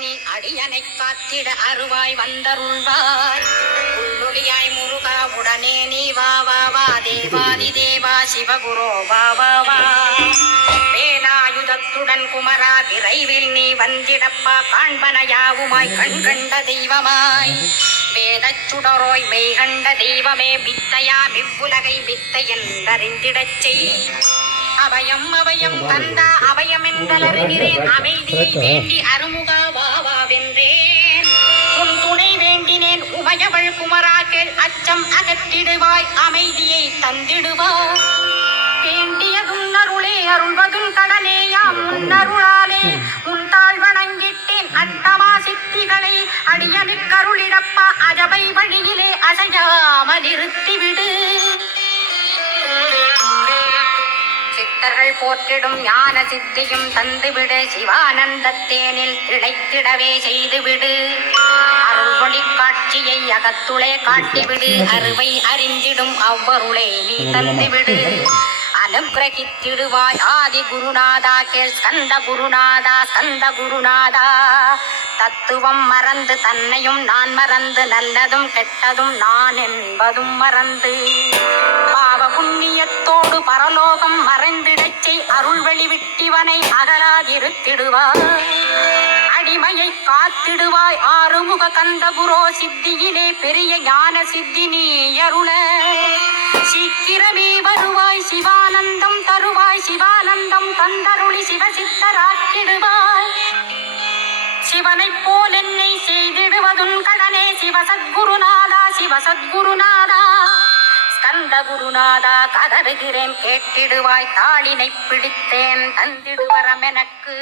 நீ அடியனை காத்திட அருவாய் வந்தருள்வாய். உள்ளொளியாய் முருகா உடனே நீ வா வா வா தேவாதி தேவா சிவகுரோ வா வா வா. வேலாயுதத்துடன் குமரா விரைவில் நீ வந்திடப்பா. காண்பன யாவுமாய் கண் கண்ட தெய்வமாய் வேதச் சுடரோய் மெய் கண்ட தெய்வமே வித்தையா மிவ்வுலகை வித்தை என்றறிந்திடச் செய். அபயம் அபயம் கந்தா அபயம் என்றலருகிறேன். அமைதியை வேண்டி அருமுகா வாவா வென்றேன். உன் துணை வேண்டினேன் உமையவள் குமரா கேள். அச்சம் அகற்றிடுவாய் அமைதியை தந்திடுவாய். வேண்டியதும் அருளே அருள்வதும் கடலேயாம் முன்னருளாலே உன் தாழ் வணங்கிட்டேன். அட்டமா சித்திகளை அடியனுக்கு அருளிடப்பா. அஜபை வழியிலே அசையாமல் இருத்திவிடு. சித்தர்கள் போற்றிடும் ஞான சித்தியும் தந்துவிடு. சிவானந்தத்தேனில் திளைத்திடவே செய்துவிடு. அருள்வொளி காட்சியை அகத்துளே காட்டிவிடு. அருவை அறிந்திடும் அவ்வருளே நீ தந்துவிடு. அனுகிரகித்திடுவாய் ஆதி குருநாதா கேள். ஸ்கந்த குருநாதா ஸ்கந்த குருநாதா. தத்துவம் மறந்து தன்னையும் நான் மறந்து நல்லதும் கெட்டதும் நான் என்பதும் மறந்து பாவ புண்ணியத்தோடு பரலோகம் மறைந்திடச் செய். அருள் வெளிவிட்டிவனை அகலாதிருத்திடுவாய். அடிமையை காத்திடுவாய் ஆறுமுக கந்த குரோ. சித்தியிலே பெரிய ஞான சித்தி நீ அருள சீக்கிரமே வருவாய். சிவானந்தம் தருவாய். சிவானந்தம் தந்தருளி சிவசித்தராக்கிடுவாய். சிவனைப் போல் என்னை செய்திடுவதுன் கடனே. சிவசத்குருநாதா சிவசத்குருநாதா ஸ்கந்த குருநாதா கதறுகிறேன் கேட்டிடுவாய். தாளினை பிடித்தேன் தந்திடுவரம் எனக்கு.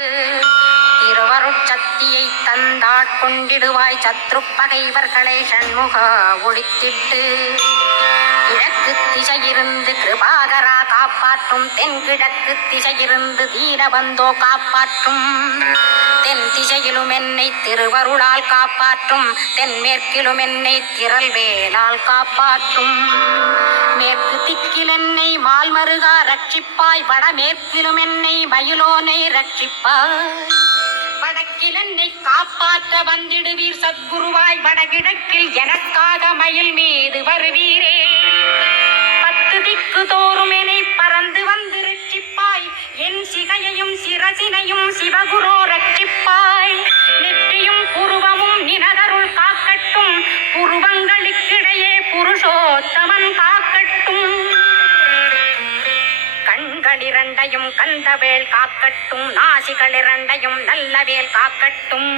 திருவருட்சக்தியை தந்தாட்கொண்டிடுவாய். சத்ரு பகைவர்களை சண்முகா ஒழித்திட்டு கிழக்கு திசையிருந்து கிருபாகரா காப்பாற்றும். தென்கிழக்கு திசையிருந்து தீனபந்தோ காப்பாற்றும். தென் திசையிலும் என்னை திருவருளால் காப்பாற்றும். தென்மேற்கிலும் என்னை திரள் வேலால் காப்பாற்றும். மேற்கு திக்கில் என்னை மால்மருகா ரட்சிப்பாய். வடமேற்கிலும் என்னை மயிலோனை ரட்சிப்பாய். வடக்கில் என்னை காப்பாற்ற வந்திடுவீர் சத்குருவாய். வடகிழக்கில் எனக்காக மயில் மீது வருவீரே. 10 திக்கு தோறும் என்னை பறந்து வந்து ரட்சிப்பாய். என் சிகையையும் சிரசினையும் சிவகுரோ ரட்சிப்பாய். நெற்றியும் புருவமும் நினதருள் காக்கட்டும். புருவங்களுக்கிடையே புருஷோத்தமன் காக்கட்டும். கண்களிரண்டையும் கந்தவேல் காக்கட்டும். நாசிகளிரண்டையும் நல்லவேல் காக்கட்டும்.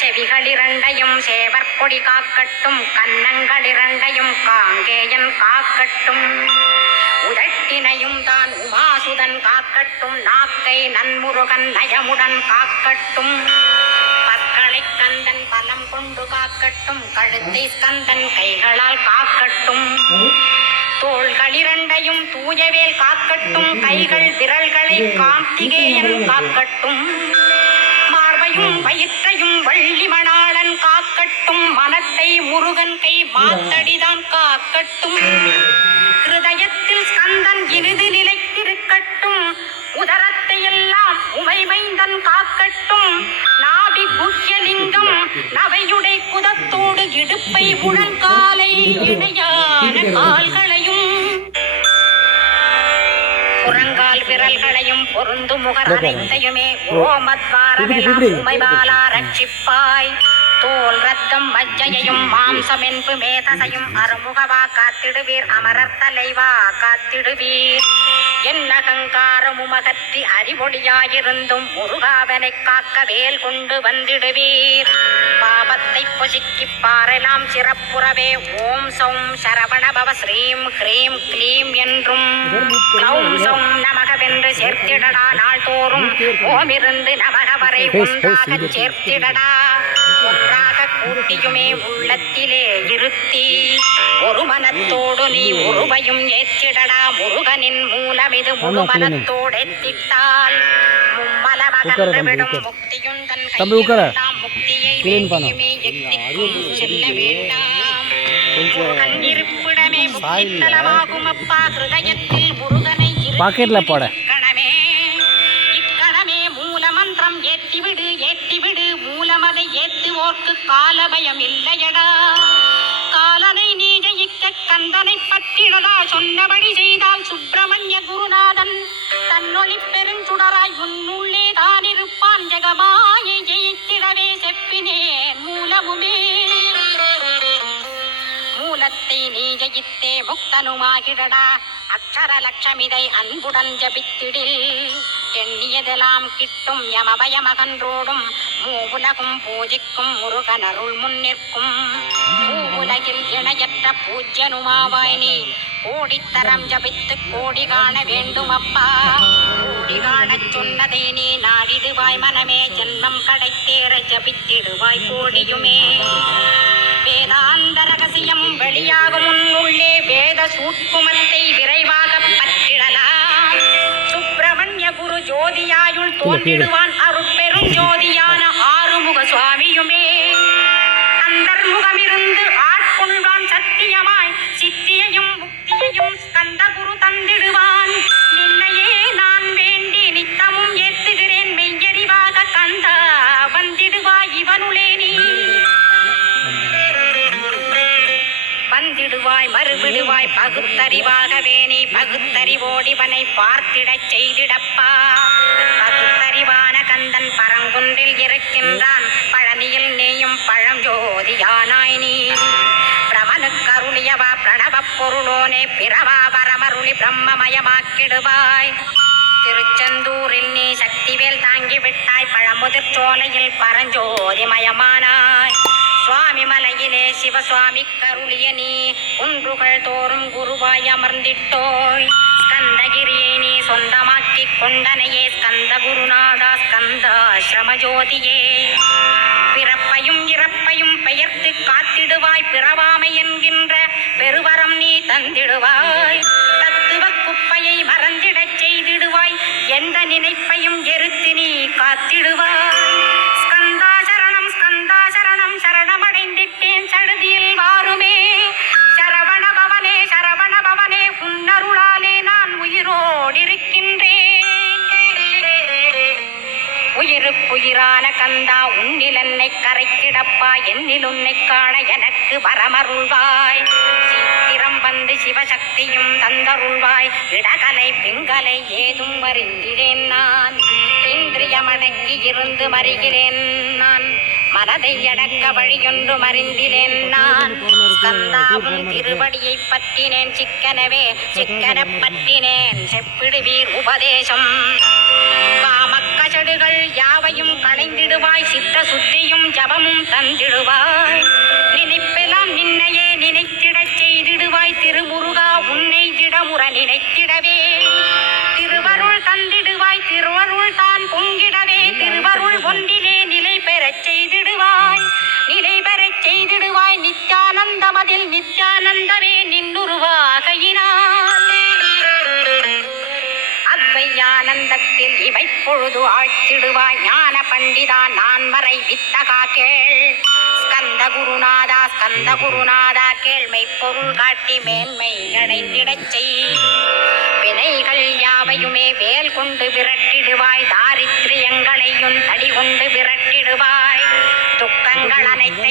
செவிகளிரண்டையும் சேவற்கொடி காக்கட்டும். கன்னங்களிரண்டையும் காங்கேயன் காக்கட்டும். உதட்டினையும் தான் உமாசுதன் காக்கட்டும். நாக்கை நன்முருகன் நயமுடன் காக்கட்டும். பற்களை கந்தன் பலம் கொண்டு காக்கட்டும். கழுத்தை ஸ்கந்தன் கைகளால் காக்கட்டும். தோள்களிரண்டையும் தூயவேல் காக்கட்டும். கைகள் விரல்களை கார்த்திகேயன் காக்கட்டும். மார்பையும் வயிற்றையும் வள்ளி மணாளன் காக்கட்டும். மனத்தை முருகன் கை மாத்தடிதான் காக்கட்டும். ஹிருதயத்தில் ஸ்கந்தன் இறுதி நிலைத்திருக்கட்டும். உதரத்தை எல்லாம் உமைமைந்தன் காக்கட்டும். நாபி குஹ்யலிங்கம் நவையுடை குதத்தோடு இடுப்பை முழங்காலை இணையான கால்களையும் புறங்கால் விரல்களையும் பொருந்து முகர் அனைத்தையுமே ஓமத்வாரமெல்லாம் உமைபாலா ரட்சிப்பாய். தோல் ரத்தம் மஜ்ஜையையும் மாம்சம் என்பு மேதசையும் அருமுகவா காத்திடுவீர். அமரர் தலைவா காத்திடுவீர். என்ன அகங்காரமும் அகற்றி அறிவொளியாயிருந்தும் முருகாவனை காக்க வேல் கொண்டு வந்திடுவீர். பாபத்தை பொசுக்கி பாரெல்லாம் சிறப்புறவே ஓம் சௌம் சரவணபவ ஸ்ரீம் ஹ்ரீம் க்ளீம் என்றும் க்ளௌம் சௌம் நமகவென்று சேர்த்திடடா. நாள்தோறும் ஓமிருந்து நமக வரை ஒன்றாகச் சேர்த்திடடா. ஒன்றாக கூட்டியுமே உள்ளத்திலே இருத்தி ஒரு மனத்தோடு நீ உருவையும் ஏற்றிடடா. முருகனின் மூலமிது முழு மனத்தோடெத்திட்டால் மும்மல மகன்றுவிடும் முக்தியும் தன் கையிலாம். முக்தியை வேண்டியுமே எத்திக்கும் செல்ல வேண்டாம். முருகன் இருப்பிடமே முக்தித்தலமாகும் அப்பா. ஹிருதயத்தில் முருகனை இக்கணமே மூல மந்திரம் ஏற்றிவிடு ஏற்றிவிடு. மூலம ஏத்துவோர்க்கு காலபயம் இல்லையடா. காலனை நீ ஜெயிக்க கந்தனை பற்றிடடா. சொன்னபடி செய்தால் சுப்பிரமணிய குருநாதன் தன்னொளி பெருஞ்சுடராய் உன்னுள்ளே தான் இருப்பான். ஜெகமாயை ஜெயித்திடவே செப்பினேன் மூலமுமே. மூலத்தை நீ ஜெயித்தே முக்தனுமாகிடடா. அக்ஷர லட்சமிதை அன்புடன் ஜபித்திடில் எண்ணியதெல்லாம் கிட்டும். யமபயமகன்றோடும் மூவுலகும் பூஜிக்கும் முருகனருள் முன்னிற்கும். பூவுலகில் இணையற்ற பூஜ்யனுமாவாய் நீ கோடித்தரம் ஜபித்து கோடி காண வேண்டும் அப்பா. கோடி காணச் சொன்னதை நீ நாடிடுவாய் மனமே. ஜென்மம் கடைத்தேற ஜபித்திடுவாய் கோடியுமே. வேதாந்த ரகசியம் வெளியாகும் உன்னுள்ளே வேத சூட்குமத்தை விரைவாக பற்றிடலாம். சுப்பிரமணிய குரு ஜோதியாயுள் தோன்றிடுவான் அருட்பெரும் ஜோதியான ஆறுமுக சுவாமியுமே. அந்தர்முகமிருந்து ஆட்கொள்வான் சத்தியமாய். சித்தியையும் முக்தியையும் ஸ்கந்த குரு தந்திடுவான். நின்னையே நான் வேண்டி நித்தமும் ஏத்துகிறேன் மெய்யறிவாக கந்தா வந்திடுவாய் இவனுளே நீ. வந்திடுவாய் மறுவிடுவாய் பகுத்தறிவாகவே நீ. பகுத்தறிவோடிவனை பார்த்திடச் செய்திடப்பா. பகுத்தறிவான கந்தன் பரங்குன்றில் இருக்கின்றான். பழனியில் நீயும் பழஞ்சோதியானாய் நீ. பிரமனுக்கருளியவா பிரணவப் பொருளோனே. பிறவா வரமருளி பிரம்மமயமாக்கிடுவாய். திருச்செந்தூரில் நீ சக்திவேல் தாங்கிவிட்டாய். பழமுதிர் சோலையில் பரஞ்சோதிமயமானாய். சுவாமி மலையிலே சிவசுவாமி கருளிய நீ குன்றுகள் தோறும் குருவாய் அமர்ந்திட்டோய். ஸ்கந்தகிரியை நீ சொந்தமாக்கி கொண்டனையே. ஸ்கந்த குருநாதா ஸ்கந்தாசிரம ஜோதியே. பிறப்பையும் இறப்பையும் பெயர்த்து காத்திடுவாய். பிறவாமை என்கின்ற பெருவரம் நீ தந்திடுவாய். தத்துவ குப்பையை மறந்திடச் செய்திடுவாய். எந்த நினைப்பையும் எரித்து நீ காத்திடுவாய். ஸ்கந்தா சரணம் ஸ்கந்தா சரணம் சரணமடைந்திட்டேன் சடுதியில் வாருமே. சரவண பவனே சரவண பவனே உன்னருளாலே நான் உயிரோடிருக்கின்றேன். உயிருக்குயிரான கந்தா உன்னில் என்னை கரைக்கிடப்பா. என்னில் உன்னை காண எனக்கு வரமருள்வாய். சீக்கிரம் வந்து சிவசக்தியும் தந்தருள்வாய். இடகலை பிங்கலை ஏதும் அறிந்திடேன் நான். இந்திரியமடக்கி இருந்து மறிகிறேன் நான். மனதை அடக்க வழியொன்று மறிந்திலேன் நான். ஸ்கந்தாவும் திருவடியை பற்றினேன் சிக்கனவே. சிக்கன பற்றினேன் செப்பிடுவீர் உபதேசம். காமக்கசடுகள் யாவையும் களைந்திடுவாய். சித்த சுத்தியும் ஜபமும் தந்திடுவாய். நினைப்பெல்லாம் நின்னையே நினைத்திடச் செய்திடுவாய். திருமுருகா உன்னை திடமுற நினைத்திடவே திருவருள் தந்திடுவாய். திருவருள் தான் பொங்கிடவே திருவருள் ஒன்றிலே நிலை பெறச் செய்திடுவாய். நிலை பெறச் செய்திடுவாய். நித்யானந்தமதில் நித்யானந்தவே நின்னுருவாகையினால். அத்வையானந்தத்தில் இமைப்பொழுது ஆழ்த்திடுவாய். ஞான பண்டிதா நான் மறை வித்தகா கேள். ஸ்கந்த குருநாதா ஸ்கந்த குருநாதா கேள்மை பொருள் காட்டி மேன்மை அடைந்திடச் செய். வினைகள் யாவையுமே வேல் கொண்டு விரட்டிடுவாய். தாரித்ரியங்களையும் தடி கொண்டு விரட்டிடுவாய். துக்கங்கள் அனைத்தை